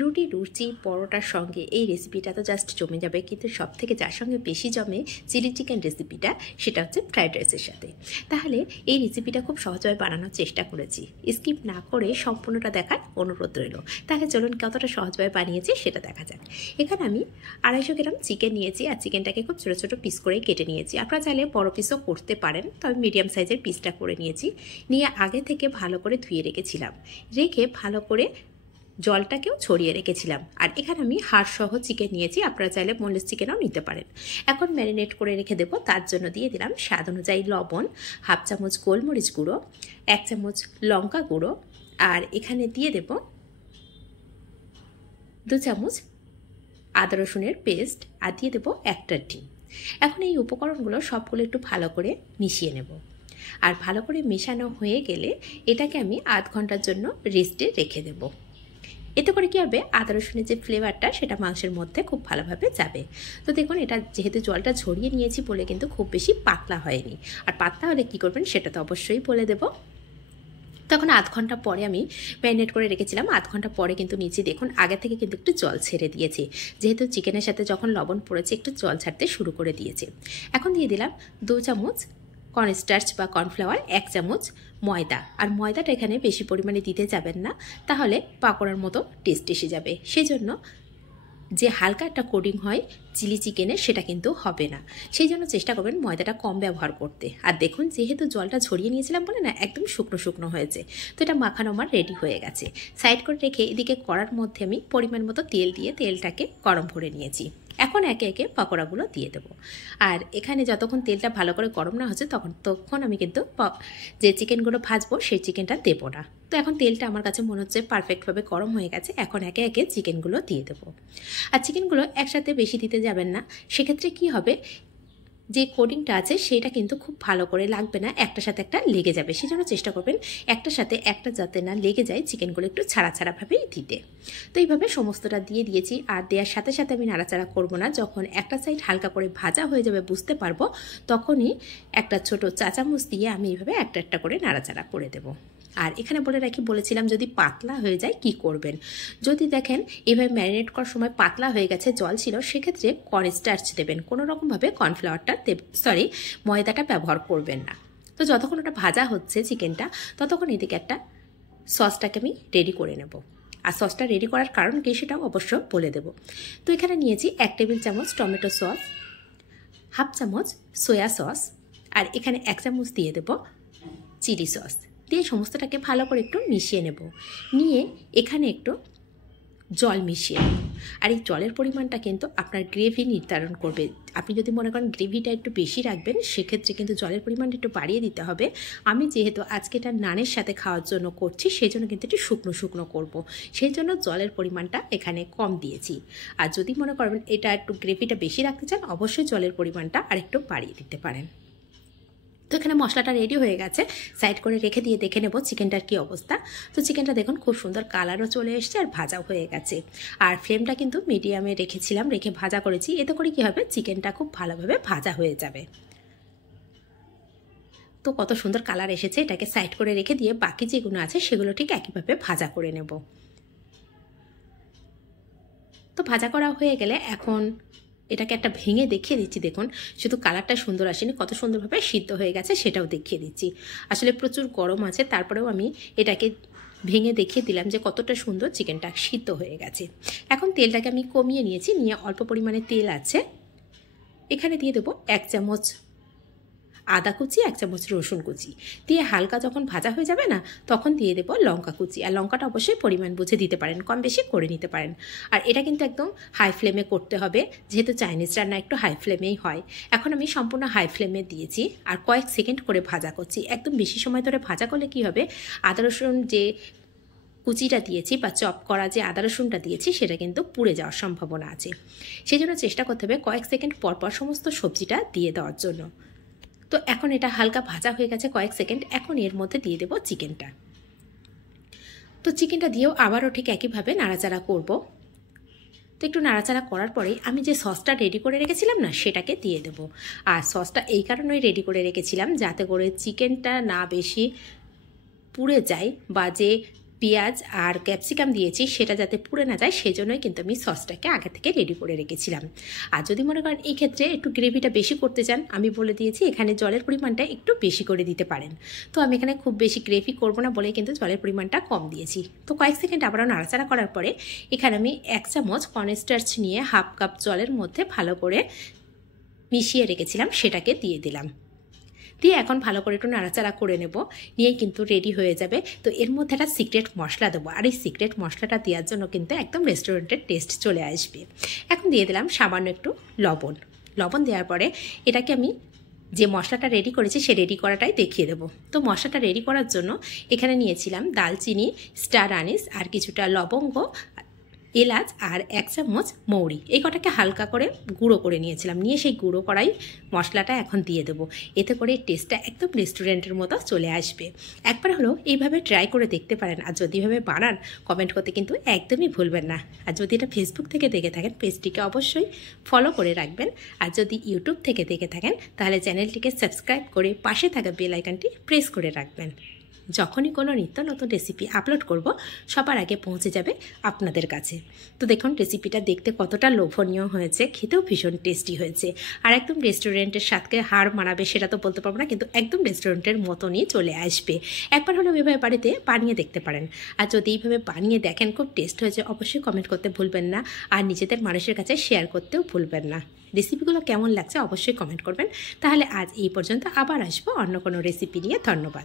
রুটি লুচি পরোটার সঙ্গে এই রেসিপিটা তো জাস্ট জমে যাবে, কিন্তু সব থেকে যার সঙ্গে বেশি জমে চিলি চিকেন রেসিপিটা, সেটা হচ্ছে ফ্রাইড রাইসের সাথে। তাহলে এই রেসিপিটা খুব সহজভাবে বানানোর চেষ্টা করেছি, স্কিপ না করে সম্পূর্ণটা দেখার অনুরোধ রইল। তাহলে চলুন কতটা সহজভাবে বানিয়েছি সেটা দেখা যাক। এখানে আমি 250 গ্রাম চিকেন নিয়েছি, আর চিকেনটাকে খুব ছোটো ছোটো পিস করে কেটে নিয়েছি। আপনারা চাইলে বড় পিসও করতে পারেন, তবে মিডিয়াম সাইজের পিসটা করে নিয়েছি। নিয়ে আগে থেকে ভালো করে ধুয়ে রেখেছিলাম, রেখে ভালো করে জলটাকেও ছড়িয়ে রেখেছিলাম। আর এখানে আমি হাড় সহ চিকেন নিয়েছি, আপনারা চাইলে বোনলেস চিকেনও নিতে পারেন। এখন ম্যারিনেট করে রেখে দেবো। তার জন্য দিয়ে দিলাম স্বাদ অনুযায়ী লবণ, 1/2 চামচ গোলমরিচ গুঁড়ো, 1 চামচ লঙ্কা গুঁড়ো, আর এখানে দিয়ে দেব 2 চামচ আদা রসুনের পেস্ট, আর দিয়ে দেবো 1টা ডিম। এখন এই উপকরণগুলো সবগুলো একটু ভালো করে মিশিয়ে নেব। আর ভালো করে মেশানো হয়ে গেলে এটাকে আমি আধ ঘন্টার জন্য রেস্টে রেখে দেব। এতে করে কী হবে, আদা রসুনের যে ফ্লেভারটা সেটা মাংসের মধ্যে খুব ভালোভাবে যাবে। তো দেখুন, এটা যেহেতু জলটা ঝরিয়ে নিয়েছি বলে কিন্তু খুব বেশি পাতলা হয়নি। আর পাতলা হলে কী করবেন সেটা তো অবশ্যই বলে দেবো। তখন আধ ঘন্টা পরে আমি ম্যারিনেট করে রেখেছিলাম। আধ ঘন্টা পরে কিন্তু নিচে দেখুন আগে থেকে কিন্তু একটু জল ছেড়ে দিয়েছি, যেহেতু চিকেনের সাথে যখন লবণ পড়েছে একটু জল ছাড়তে শুরু করে দিয়েছে। এখন দিয়ে দিলাম 2 চামচ কর্নস্টার্চ বা কর্নফ্লাওয়ার, 1 চামচ ময়দা। আর ময়দাটা এখানে বেশি পরিমাণে দিতে যাবেন না, তাহলে পাকোড়ার মতো টেস্ট এসে যাবে। সেজন্য যে হালকা একটা কোটিং হয় চিলি চিকেনের, সেটা কিন্তু হবে না। সেই জন্য চেষ্টা করবেন ময়দাটা কম ব্যবহার করতে। আর দেখুন, যেহেতু জলটা ছড়িয়ে নিয়েছিলাম বলে না, একদম শুকনো শুকনো হয়েছে। তো এটা মাখানো আমার রেডি হয়ে গেছে। সাইড করে রেখে এদিকে কড়ার মধ্যে আমি পরিমাণ মতো তেল দিয়ে তেলটাকে গরম করে নিয়েছি। এখন একে একে পকোড়াগুলো দিয়ে দেবো। আর এখানে যতক্ষণ তেলটা ভালো করে গরম না হচ্ছে ততক্ষণ আমি কিন্তু যে চিকেনগুলো ভাজবো সেই চিকেনটা দেবো না। তো এখন তেলটা আমার কাছে মনে হচ্ছে পারফেক্টভাবে গরম হয়ে গেছে। এখন একে একে চিকেনগুলো দিয়ে দেবো। আর চিকেনগুলো একসাথে বেশি দিতে যাবেন না, সেক্ষেত্রে কি হবে, যে কোটিংটা আছে সেটা কিন্তু খুব ভালো করে লাগবে না, একটার সাথে একটা লেগে যাবে। সেজন্য চেষ্টা করবেন একটার সাথে একটা যাতে না লেগে যায়, চিকেনগুলো একটু ছাড়া ছাড়াভাবেই দিতে। তো এইভাবে সমস্তটা দিয়ে দিয়েছি। আর দেওয়ার সাথে সাথে আমি নাড়াচাড়া করব না। যখন একটা সাইড হালকা করে ভাজা হয়ে যাবে বুঝতে পারবো, তখনই একটা ছোট চা চামচ দিয়ে আমি এইভাবে একটা একটা করে নাড়াচাড়া করে দেবো। আর এখানে বলে রাখি, বলেছিলাম যদি পাতলা হয়ে যায় কি করবেন। যদি দেখেন এভাবে ম্যারিনেট করার সময় পাতলা হয়ে গেছে, জল ছিল, সেক্ষেত্রে কর্নস্টার্চ দেবেন। কোনো রকমভাবে কর্নফ্লাওয়ারটা ময়দাটা ব্যবহার করবেন না। তো যতক্ষণ ওটা ভাজা হচ্ছে চিকেনটা, ততক্ষণ এদিকে একটা সসটাকে আমি রেডি করে নেব। আর সসটা রেডি করার কারণ কি সেটাও অবশ্য বলে দেব। তো এখানে নিয়েছি 1 টেবিল চামচ টমেটো সস, 1/2 চামচ সয়া সস, আর এখানে 1 চামচ দিয়ে দেব চিলি সস। দিয়ে সমস্তটাকে ভালো করে একটু মিশিয়ে নেব। নিয়ে এখানে একটু জল মিশিয়ে নেব। আর এই জলের পরিমাণটা কিন্তু আপনার গ্রেভি নির্ধারণ করবে। আপনি যদি মনে করেন গ্রেভিটা একটু বেশি রাখবেন, সেক্ষেত্রে কিন্তু জলের পরিমাণটা একটু বাড়িয়ে দিতে হবে। আমি যেহেতু আজকে এটা নানের সাথে খাওয়ার জন্য করছি, সেই জন্য কিন্তু একটু শুকনো শুকনো করব। সেই জন্য জলের পরিমাণটা এখানে কম দিয়েছি। আর যদি মনে করবেন এটা একটু গ্রেভিটা বেশি রাখতে চান, অবশ্যই জলের পরিমাণটা আরেকটু বাড়িয়ে দিতে পারেন। তো এখানে মশলাটা রেডি হয়ে গেছে, সাইড করে রেখে দিয়ে দেখে নেব চিকেনটার কি অবস্থা। তো চিকেনটা দেখুন খুব সুন্দর কালারও চলে এসছে, আর ভাজাও হয়ে গেছে। আর ফ্লেমটা কিন্তু মিডিয়ামে রেখেছিলাম, রেখে ভাজা করেছি। এতে করে কি হবে, চিকেনটা খুব ভালোভাবে ভাজা হয়ে যাবে। তো কত সুন্দর কালার এসেছে। এটাকে সাইড করে রেখে দিয়ে বাকি যেগুলো আছে সেগুলো ঠিক একইভাবে ভাজা করে নেব। তো ভাজা করা হয়ে গেলে এখন এটাকে একটা ভেঙে দেখিয়ে দিচ্ছি। দেখুন শুধু কালারটা সুন্দর আসেনি, কত সুন্দরভাবে সিদ্ধ হয়ে গেছে সেটাও দেখিয়ে দিচ্ছি। আসলে প্রচুর গরম আছে, তারপরেও আমি এটাকে ভেঙে দেখিয়ে দিলাম যে কতটা সুন্দর চিকেনটা সিদ্ধ হয়ে গেছে। এখন তেলটাকে আমি কমিয়ে নিয়েছি, নিয়ে অল্প পরিমাণে তেল আছে, এখানে দিয়ে দেবো 1 চামচ আদা কুচি, 1 চামচ রসুন কুচি দিয়ে হালকা যখন ভাজা হয়ে যাবে না, তখন দিয়ে দেবো লঙ্কা কুচি। আর লঙ্কাটা অবশ্যই পরিমাণ বুঝে দিতে পারেন, কম বেশি করে নিতে পারেন। আর এটা কিন্তু একদম হাই ফ্লেমে করতে হবে, যেহেতু চাইনিজ রান্না একটু হাই ফ্লেমেই হয়। এখন আমি সম্পূর্ণ হাই ফ্লেমে দিয়েছি, আর কয়েক সেকেন্ড করে ভাজা করছি। একদম বেশি সময় ধরে ভাজা করলে কি হবে, আদা রসুন যে কুচিটা দিয়েছি বা চপ করা যে আদা রসুনটা দিয়েছি সেটা কিন্তু পুড়ে যাওয়ার সম্ভাবনা আছে। সেই জন্য চেষ্টা করতে হবে কয়েক সেকেন্ড পর পর সমস্ত সবজিটা দিয়ে দেওয়ার জন্য। তো এখন এটা হালকা ভাজা হয়ে গেছে কয়েক সেকেন্ড। এখন এর মধ্যে দিয়ে দেব চিকেনটা। তো চিকেনটা দিয়েও আবারও ঠিক একইভাবে নাড়াচাড়া করব। তো একটু নাড়াচাড়া করার পরেই আমি যে সসটা রেডি করে রেখেছিলাম না, সেটাকে দিয়ে দেব। আর সসটা এই কারণেই রেডি করে রেখেছিলাম যাতে করে চিকেনটা না বেশি পুড়ে যায়, বা যে পেঁয়াজ আর ক্যাপসিকাম দিয়েছি সেটা যাতে পুড়ে না যায় সেজন্যই কিন্তু আমি সসটাকে আগে থেকে রেডি করে রেখেছিলাম। আর যদি মনে করেন এই ক্ষেত্রে একটু গ্রেভিটা বেশি করতে চান, আমি বলে দিয়েছি এখানে জলের পরিমাণটা একটু বেশি করে দিতে পারেন। তো আমি এখানে খুব বেশি গ্রেভি করবো না বলে কিন্তু জলের পরিমাণটা কম দিয়েছি। তো কয়েক সেকেন্ড আবারও নাড়াচাড়া করার পরে এখানে আমি 1 চামচ কর্নস্টার্চ নিয়ে হাফ কাপ জলের মধ্যে ভালো করে মিশিয়ে রেখেছিলাম সেটাকে দিয়ে দিলাম। দিয়ে এখন ভালো করে একটু নাড়াচাড়া করে নেব, নিয়ে কিন্তু রেডি হয়ে যাবে। তো এর মধ্যে একটা সিক্রেট মশলা দেবো, আর এই সিক্রেট মশলাটা দেওয়ার জন্য কিন্তু একদম রেস্টুরেন্টের টেস্ট চলে আসবে। এখন দিয়ে দিলাম সামান্য একটু লবণ দেওয়ার পরে এটাকে আমি যে মশলাটা রেডি করেছি সে রেডি করাটাই দেখিয়ে দেবো। তো মশলাটা রেডি করার জন্য এখানে নিয়েছিলাম দালচিনি, স্টার আনিস আর কিছুটা লবঙ্গ, এলাচ আর 1 চামচ মৌরি, এই কটাকে হালকা করে গুঁড়ো করে নিয়েছিলাম। নিয়ে সেই গুঁড়ো করাই মশলাটা এখন দিয়ে দেবো। এতে করে টেস্টটা একদম রেস্টুরেন্টের মতো চলে আসবে। একবার হলেও এইভাবে ট্রাই করে দেখতে পারেন, আর যদি এভাবে বানান কমেন্ট করতে কিন্তু একদমই ভুলবেন না। আর যদি এটা ফেসবুক থেকে দেখে থাকেন পেজটিকে অবশ্যই ফলো করে রাখবেন, আর যদি ইউটিউব থেকে দেখে থাকেন তাহলে চ্যানেলটিকে সাবস্ক্রাইব করে পাশে থাকা বেল আইকনটি প্রেস করে রাখবেন। যখনই কোনো নিত্য নতুন রেসিপি আপলোড করব সবার আগে পৌঁছে যাবে আপনাদের কাছে। তো দেখুন রেসিপিটা দেখতে কতটা লোভনীয় হয়েছে, খেতেও ভীষণ টেস্টি হয়েছে। আর একদম রেস্টুরেন্টের স্বাদকে হার মানাবে সেটা তো বলতে পারবো না, কিন্তু একদম রেস্টুরেন্টের মতনই চলে আসবে। একবার হলেও এভাবে বাড়িতে বানিয়ে দেখতে পারেন। আর যদি এইভাবে বানিয়ে দেখেন খুব টেস্ট হয়েছে অবশ্যই কমেন্ট করতে ভুলবেন না, আর নিজেদের মানুষের কাছে শেয়ার করতেও ভুলবেন না। রেসিপিগুলো কেমন লাগছে অবশ্যই কমেন্ট করবেন। তাহলে আজ এই পর্যন্ত, আবার আসবো অন্য কোনো রেসিপি নিয়ে। ধন্যবাদ।